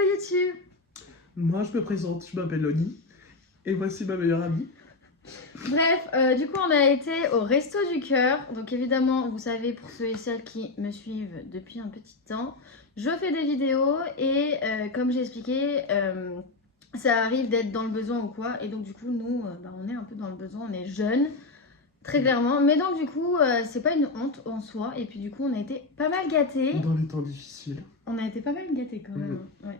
YouTube. Moi je me présente, je m'appelle Loni et voici ma meilleure amie. Bref, du coup on a été au Resto du Cœur. Donc évidemment, vous savez, pour ceux et celles qui me suivent depuis un petit temps, je fais des vidéos et comme j'ai expliqué, ça arrive d'être dans le besoin ou quoi. Et donc du coup, nous, on est un peu dans le besoin, on est jeunes, très clairement. Mais donc du coup, c'est pas une honte en soi. Et puis du coup, on a été pas mal gâtés. Dans les temps difficiles. On a été pas mal gâtés quand même. Ouais.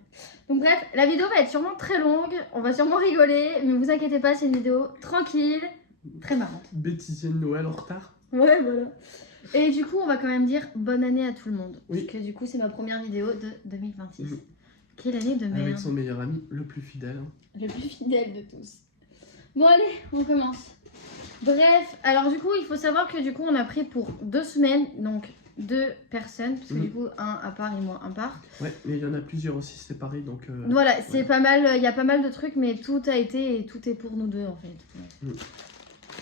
Donc bref, la vidéo va être sûrement très longue, on va sûrement rigoler, mais vous inquiétez pas, c'est une vidéo tranquille, très marrante. Bêtisier de Noël en retard. Ouais, voilà. Et du coup, on va quand même dire bonne année à tout le monde. Oui. Parce que du coup, c'est ma première vidéo de 2026. Quelle année de merde. Avec son meilleur ami, le plus fidèle. Le plus fidèle de tous. Bon allez, on commence. Bref, alors du coup, il faut savoir que du coup, on a pris pour 2 semaines, donc 2 personnes, parce que du coup, un à part et moi un part. Ouais, mais il y en a plusieurs aussi séparés, donc... Voilà, c'est pas mal, il y a pas mal de trucs, mais tout a été et tout est pour nous deux en fait. Ouais.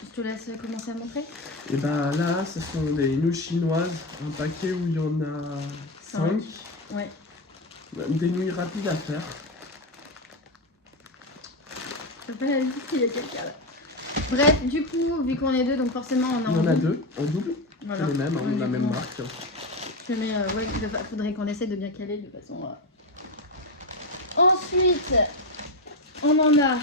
Je te laisse commencer à montrer. Et bah là, ce sont des nouilles chinoises, un paquet où il y en a 5. Ouais. Des nouilles rapides à faire. Je sais pas la liste, il y a quelqu'un là. Bref, du coup, vu qu'on est deux, donc forcément on a Il y en a 2 en double. Voilà. C'est les mêmes, hein, la même marque. Je mets, ouais, faudrait qu'on essaie de bien caler de façon. Ensuite, on en a.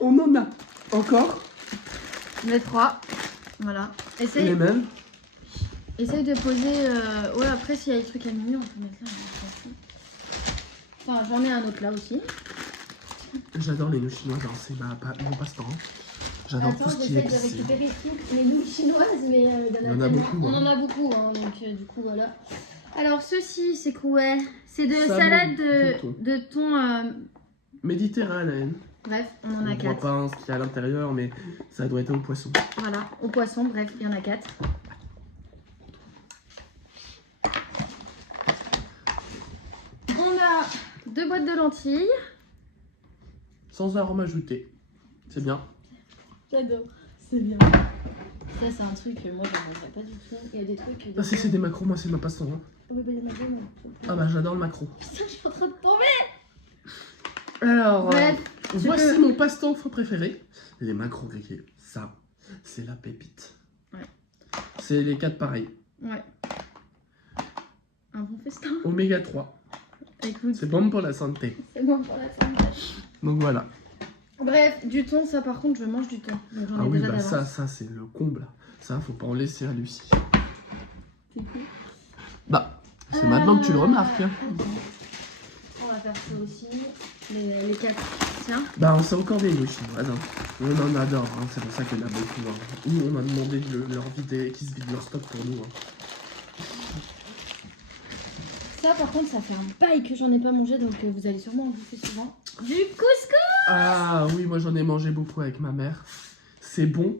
On en a encore Les 3. Voilà. Essaye, les mêmes. essaye de poser. Ouais, après, s'il y a des trucs à mignon, on peut mettre là. Enfin, j'en ai un autre là aussi. J'adore les nouilles chinoises, hein, c'est mon passe-temps. J'adore tout ce qui est J'essaie de épicé. récupérer toutes les nouilles chinoises, mais Il y en a beaucoup. On Hein. en a beaucoup, hein, donc du coup, voilà. Alors, ceci, c'est quoi? C'est de Sablon salade de de thon. Méditerranéenne. Bref, on en a On voit 4. pas hein, ce qu'il y a à l'intérieur, mais ça doit être au poisson. Voilà, au poisson, bref, il y en a 4. On a 2 boîtes de lentilles. Sans arôme ajouté. C'est bien. J'adore, c'est bien. Ça, c'est un truc que moi, je ne pas du tout. Il y a des trucs. Ah, si c'est des macros, moi c'est ma passe-temps. Hein. Oui, bah, il y en a 2, moi. Ah bah j'adore le macro. Putain, je suis en train de tomber. Alors, Bref, voici mon passe-temps préféré. Les macros grillés. Ça, c'est la pépite. Ouais. C'est les 4 pareils. Ouais. Un bon festin. Oméga 3. Écoute, C'est bon pour la santé. c'est bon pour la santé. Donc voilà. Bref, du thon, ça par contre, je mange du thon. Donc j'en ai Ah oui, déjà bah d'avance. ça c'est le comble. Ça, faut pas en laisser à Lucie. C'est cool. Bah, c'est maintenant que tu le remarques. Hein. On va faire ça aussi. Les 4. Tiens. Bah, c'est encore des nouilles chinoises. Hein. On en adore, hein. C'est pour ça qu'il y en a beaucoup. Hein. Nous, on a demandé de leur vider, qu'ils se vident leur stock pour nous. Hein. Ça par contre, ça fait un bail que j'en ai pas mangé, donc vous allez sûrement en bouffer souvent. Du couscous. Ah oui, moi j'en ai mangé beaucoup avec ma mère. C'est bon,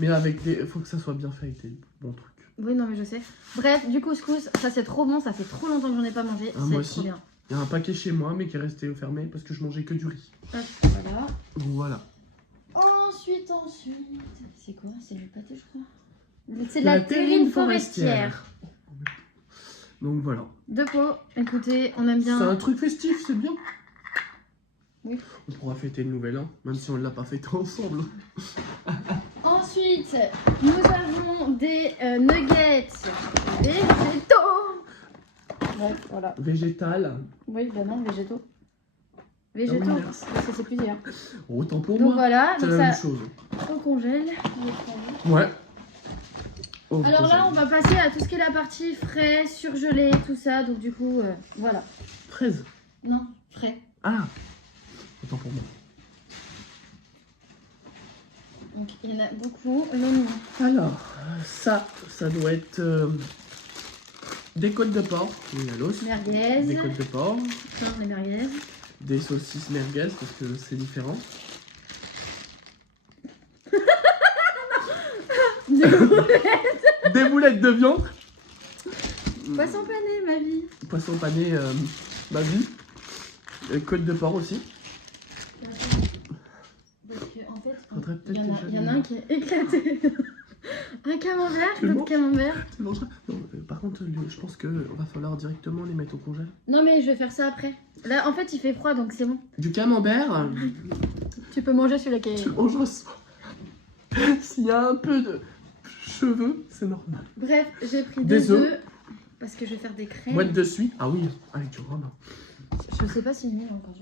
mais avec des... faut que ça soit bien fait avec des bons trucs. Oui, non mais je sais. Bref, du couscous, ça c'est trop bon, ça fait trop longtemps que j'en ai pas mangé. Ah, moi C'est trop aussi. bien. Il y a un paquet chez moi, mais qui est resté fermé parce que je mangeais que du riz. Hop, voilà. Donc voilà. Ensuite. C'est quoi? C'est du pâté, je crois. C'est de la terrine forestière. Donc voilà. 2 pots. Écoutez, on aime bien. C'est un truc festif, c'est bien. Oui. On pourra fêter le nouvel an, même si on ne l'a pas fêté ensemble. Ensuite, nous avons des nuggets végétaux. Bref, voilà. Végétal. Oui, bah non, végétaux. Végétaux, Ah oui, merci. parce que c'est plusieurs. Autant pour Donc moi. voilà, C'est donc la même ça chose. au congèle. Ouais. Oh, Alors là, on va passer à tout ce qui est la partie frais, surgelé, tout ça. Donc du coup, voilà. Fraise. Non, frais. Ah. Autant pour moi. Donc il y en a beaucoup. L'oignon. Alors, ça doit être des côtes de porc. Il y a l'os. Merguez. Des côtes de porc. Ça, les merguez. Des saucisses merguez parce que c'est différent. Des boulettes. Des boulettes de viande. Poisson pané, ma vie. Poisson pané, ma vie. Côte de porc aussi. Parce que, en fait, Faudrait peut-être il y en a un qui est éclaté. Un camembert, Tu le d'autres manges camembert. Tu mangeras? Non, par Par contre, je pense qu'il va falloir directement les mettre au congèle. Non, mais je vais faire ça après. Là, en fait, il fait froid, donc c'est bon. Du camembert. Tu peux manger celui-là qui est... Tu manges ça. S'il y a un peu de cheveux, c'est normal. Bref, j'ai pris Des des œufs. œufs. Parce que je vais faire des crèmes. Boîte de suie. Ah oui, avec du rhum. Je sais pas s'il y en a encore.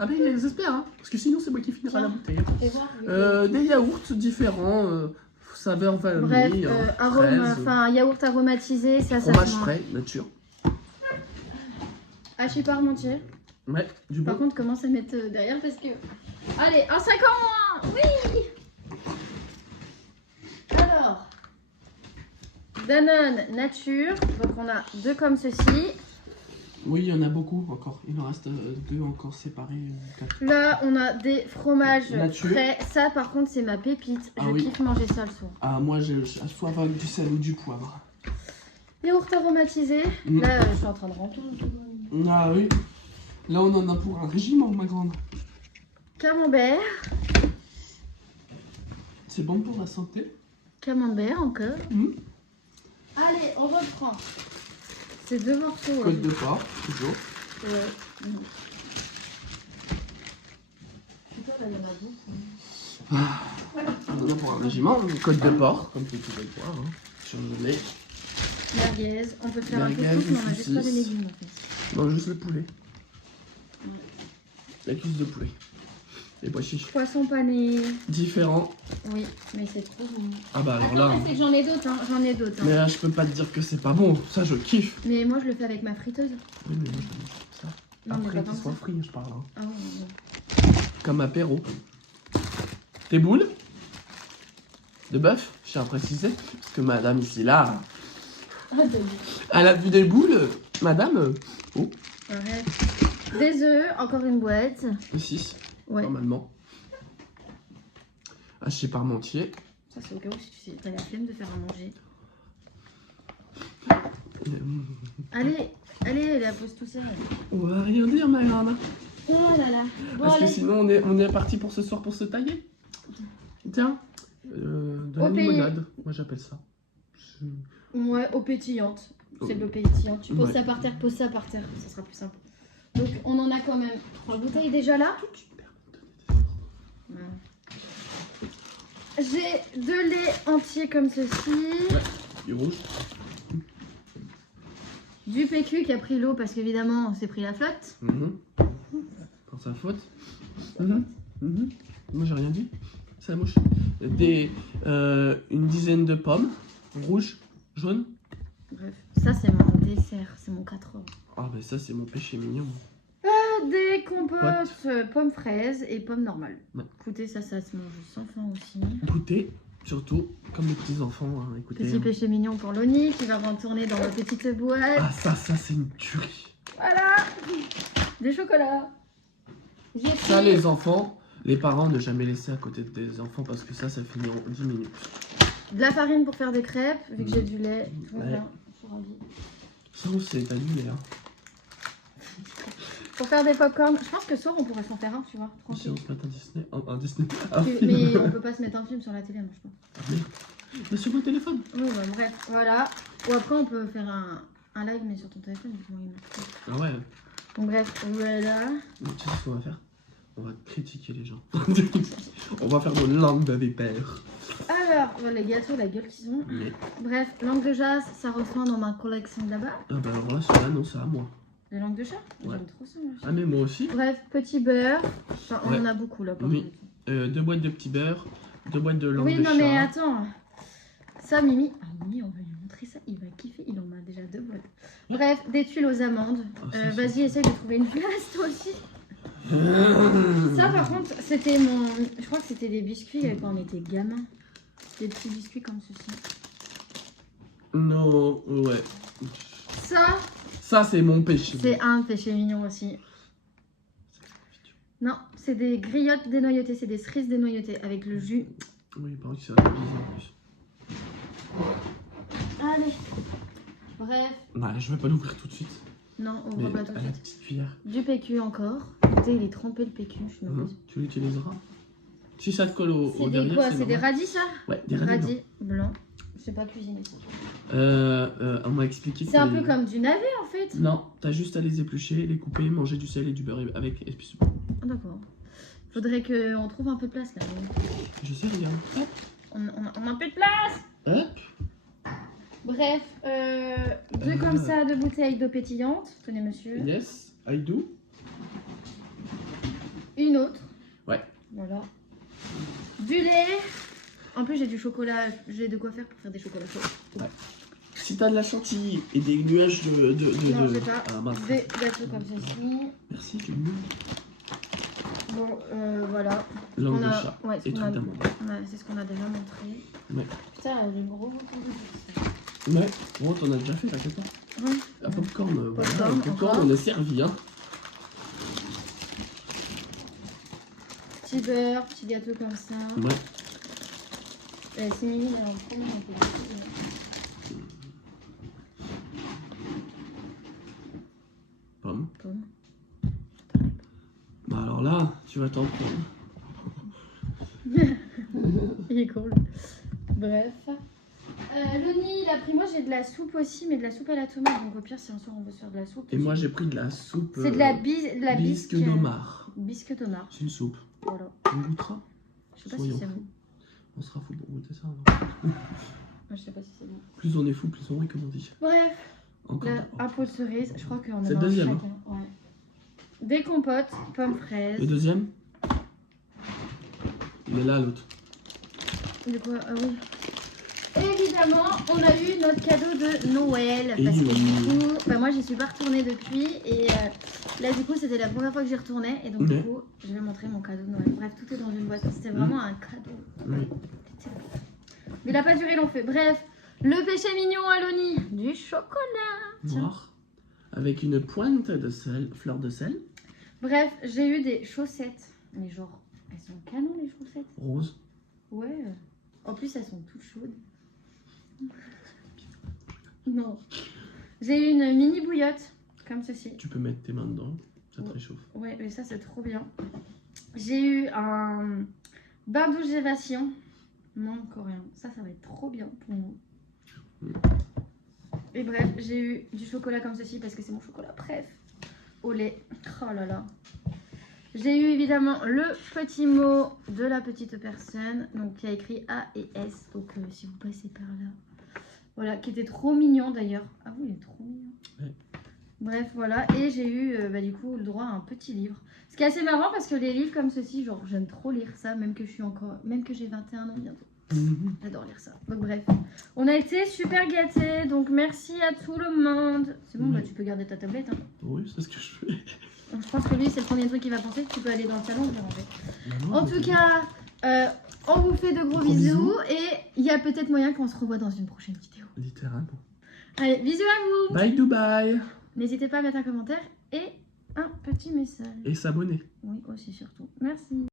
Ah ben j'espère, hein. Parce que sinon c'est moi qui finirai la bouteille. Fais voir. Des yaourts différents, saveur vanille, Bref, fraise, yaourt aromatisé, ça fromage se mange. frais, nature. Hachis parmentier. Ouais, du Par bon. contre, commence à mettre derrière parce que... Allez, un 5 en moins. Oui. Alors, Danone nature. Donc on a 2 comme ceci. Oui, il y en a beaucoup encore. Il en reste 2 encore séparés. 4. Là, on a des fromages Nature. frais. Ça, par contre, c'est ma pépite. Ah Je oui. kiffe manger ça le soir. Ah, moi, soit avec du sel ou du poivre. Yaourt aromatisé. Mm. Là, je suis en train de remplir. Ah oui. Là, on en a pour un régiment, ma grande. Camembert. C'est bon pour la santé. Camembert encore. Mm. Allez, on reprend. C'est 2 morceaux. Côte de porc, toujours. Ouais. Putain, là, il y en a beaucoup. On en a pour un régiment. Côte de porc, comme tu peux le voir. Hein. Sur le lait. Merguez. On peut faire un peu Merguez, tout, mais on a juste pas les saucisse. légumes en fait. Non, juste le poulet. La cuisse de poulet. Les pois chiches. Poisson pané. Différents. Oui, mais c'est trop bon. Ah bah alors Attends, là. mais c'est que j'en ai d'autres, hein. J'en ai d'autres. Hein. Mais là, je peux pas te dire que c'est pas bon. Ça, je kiffe. Mais moi, je le fais avec ma friteuse. Oui, mais moi, je mange ça. Non, mais Après pas qu'il comme soit ça. frit, je parle. Hein. Ah ouais, ouais. Comme apéro. Tes boules de bœuf, je tiens à préciser. Parce que madame ici, là, Ah, t'as dit. elle a vu des boules. Madame, oh, Arrête. Des œufs, encore une boîte. 6, Ouais. normalement. Haché parmentier. Ça, c'est au cas où si tu sais, t'as la flemme de faire à manger. Allez, la pose tout seul. On va rien dire, ma grande. Oh là là. Bon, Parce que allez. sinon, on est parti pour ce soir pour se tailler. Tiens, de la Au pays. limonade, moi j'appelle ça. Ouais, eau pétillante. C'est de l'eau pétillante. Tu poses Ouais. ça par terre, pose ça par terre. Ça sera plus simple. Donc, on en a quand même 3 bouteilles déjà là. Ouais. J'ai 2 laits entiers comme ceci. Du rouge. Du PQ qui a pris l'eau parce qu'évidemment, on s'est pris la flotte. Quand sa faute. Moi j'ai rien dit. C'est la mouche. Une dizaine de pommes. Rouges, jaunes. Bref, ça c'est mon dessert, c'est mon 4 heures. Ah ben ça c'est mon péché mignon. Des compotes, pommes fraises et pommes normales. Ouais. Écoutez, ça se mange sans fin aussi. Goûter, surtout, comme les petits enfants. Hein, écoutez. Petit péché mignon pour Loni qui va retourner dans ma petite boîte. Ah ça c'est une tuerie. Voilà. Des chocolats. J'ai Ça pris les enfants, les parents ne jamais laisser à côté des enfants parce que ça finit en 10 minutes. de la farine pour faire des crêpes, vu que j'ai du lait. Tout va Ouais. bien, je suis ravie. Ça on sait, t'as lu là. Pour faire des popcorn, je pense que ce soir on pourrait s'en faire un, tu vois. Si Tranquille. on se met un Disney. Un Disney. Un film. Mais on peut pas se mettre un film sur la télé, moi je pense. Ah, mais sur mon téléphone. Oui, bah, bref, voilà. Ou après on peut faire un live, mais sur ton téléphone, du coup, il marche. Ah ouais. Donc bref, voilà. Tu sais ce qu'on va faire? On va critiquer les gens. On va faire de langue de vipère. Alors, les gâteaux, la gueule qu'ils ont. Mais, Bref, langue de jazz, ça reçoit dans ma collection de là-bas. ah bah alors là, celui-là, non, c'est à moi. Les langues de chat. Ouais. J'aime trop ça. moi. Ah mais moi aussi. Bref, petit beurre. Enfin, on Ouais. en a beaucoup là. par Oui. contre. 2 boîtes de petit beurre, 2 boîtes de langue Oui, de non chat. mais attends. Ça, Mimi. Ah, Mimi, on va lui montrer ça. Il va kiffer. Il en a déjà 2 boîtes. Bref, des tuiles aux amandes. Ah, ça, Vas-y, essaye de trouver une place, toi aussi. Ça, par contre, c'était mon. Je crois que c'était des biscuits quand on était gamin. Des petits biscuits comme ceci. Non, ouais. Ça, C'est mon péché. c'est un péché mignon aussi. Non, c'est des griottes dénoyautées, c'est des cerises dénoyautées avec le jus. Oui, il paraît que c'est réalisé en plus. Allez. Bref. Non, je vais pas l'ouvrir tout de suite. Non, on Mais voit pas tout à de la suite. petite cuillère. Du PQ encore. Écoutez, il est trempé le PQ. Je suis nerveuse. Tu l'utiliseras. Si ça te colle au C'est des derrière, quoi? C'est des normal. radis, ça? Ouais, des radis. Radis blancs. Je sais pas cuisiner ça. On m'a expliqué que C'est un peu t'allais- comme du navet en fait. Non, t'as juste à les éplucher, les couper, manger du sel et du beurre avec, et puis c'est bon. Ah, d'accord. Faudrait qu'on trouve un peu de place là. Je sais, regarde. Hop, On a un peu de place. hop, Bref, deux comme ça, deux bouteilles d'eau pétillante. Tenez monsieur. yes, I do. Une autre. Ouais. Voilà. Du lait. En plus j'ai du chocolat, j'ai de quoi faire pour faire des chocolats chauds. Si t'as de la chantilly et des nuages Non, j'ai pas. Ah, mince. Des gâteaux comme ceci. Merci, tu me Bon, voilà. langue On de a- chat ouais, et trucs d'amande. c'est ce qu'on a déjà montré. Ouais. Putain, le gros retour de ça. Ouais, bon, t'en as déjà fait, t'inquiète pas. Ouais. La popcorn, voilà, Popcorn, le popcorn, encore. on est servi, hein. Petit beurre, petit gâteau comme ça. Ouais. C'est mignon, elle est en premier. Elle fait Pomme. Pomme. Bah alors là, tu vas t'en prendre. Il est cool. Bref. Loni, il a pris. Moi, j'ai de la soupe aussi, mais de la soupe à la tomate. Donc, au pire, si un soir on veut se faire de la soupe. Et moi, j'ai pris de la soupe. c'est de la, bisque d'homard. Bisque d'homard. C'est une soupe. Voilà. On goûtera. Je sais pas Soyons si c'est fous. bon. On sera fou pour goûter ça. Non. Moi, je sais pas si c'est bon. Plus on est fou, plus on rit, comme on dit. Bref. Encore. Un pot de cerise. Je crois qu'on en a C'est le un deuxième, chacun. Ouais. Des compotes, pommes fraises. Le deuxième. Il est là, l'autre. De quoi? Ah oui. Évidemment, on a eu notre cadeau de Noël. Et Parce que oui. du coup, bah, moi j'y suis pas retournée depuis. Et là, du coup, c'était la première fois que j'y retournais. Et donc, Ouais. du coup, je vais montrer mon cadeau de Noël. Bref, tout est dans une boîte. C'était vraiment un cadeau. Oui. Mais il a pas duré long feu. Bref, le péché mignon à Loni. Du chocolat. Tiens. Noir. Avec une pointe de sel, fleur de sel. Bref, j'ai eu des chaussettes. Mais genre, elles sont canon les chaussettes. Rose. Ouais. En plus, elles sont toutes chaudes. Non. J'ai eu une mini bouillotte, comme ceci. Tu peux mettre tes mains dedans. Ça te réchauffe. Ouais, mais ça, c'est trop bien. J'ai eu un bain douche d'évasion. Non, coréen. Ça va être trop bien pour nous. Et bref, j'ai eu du chocolat comme ceci parce que c'est mon chocolat préf. Au lait. Oh là là. J'ai eu évidemment le petit mot de la petite personne, donc qui a écrit A et S, donc si vous passez par là. Voilà, qui était trop mignon d'ailleurs. Ah oui, il est trop mignon. Ouais. Bref, voilà, et j'ai eu du coup le droit à un petit livre. Ce qui est assez marrant parce que les livres comme ceci, genre j'aime trop lire ça, même que j'ai 21 ans bientôt. J'adore lire ça. Donc bref, on a été super gâtés, donc merci à tout le monde. C'est bon, Oui. bah tu peux garder ta tablette. Hein. Oui, c'est ce que je fais. Je pense que lui, c'est le premier truc qu'il va penser. Tu peux aller dans le salon et le ranger. Maman, En tout cas, on vous fait de gros bisous. Et il y a peut-être moyen qu'on se revoie dans une prochaine vidéo. Littéralement. Allez, bisous à vous. Bye Dubaï. N'hésitez pas à mettre un commentaire et un petit message. Et s'abonner. Oui, aussi surtout. Merci.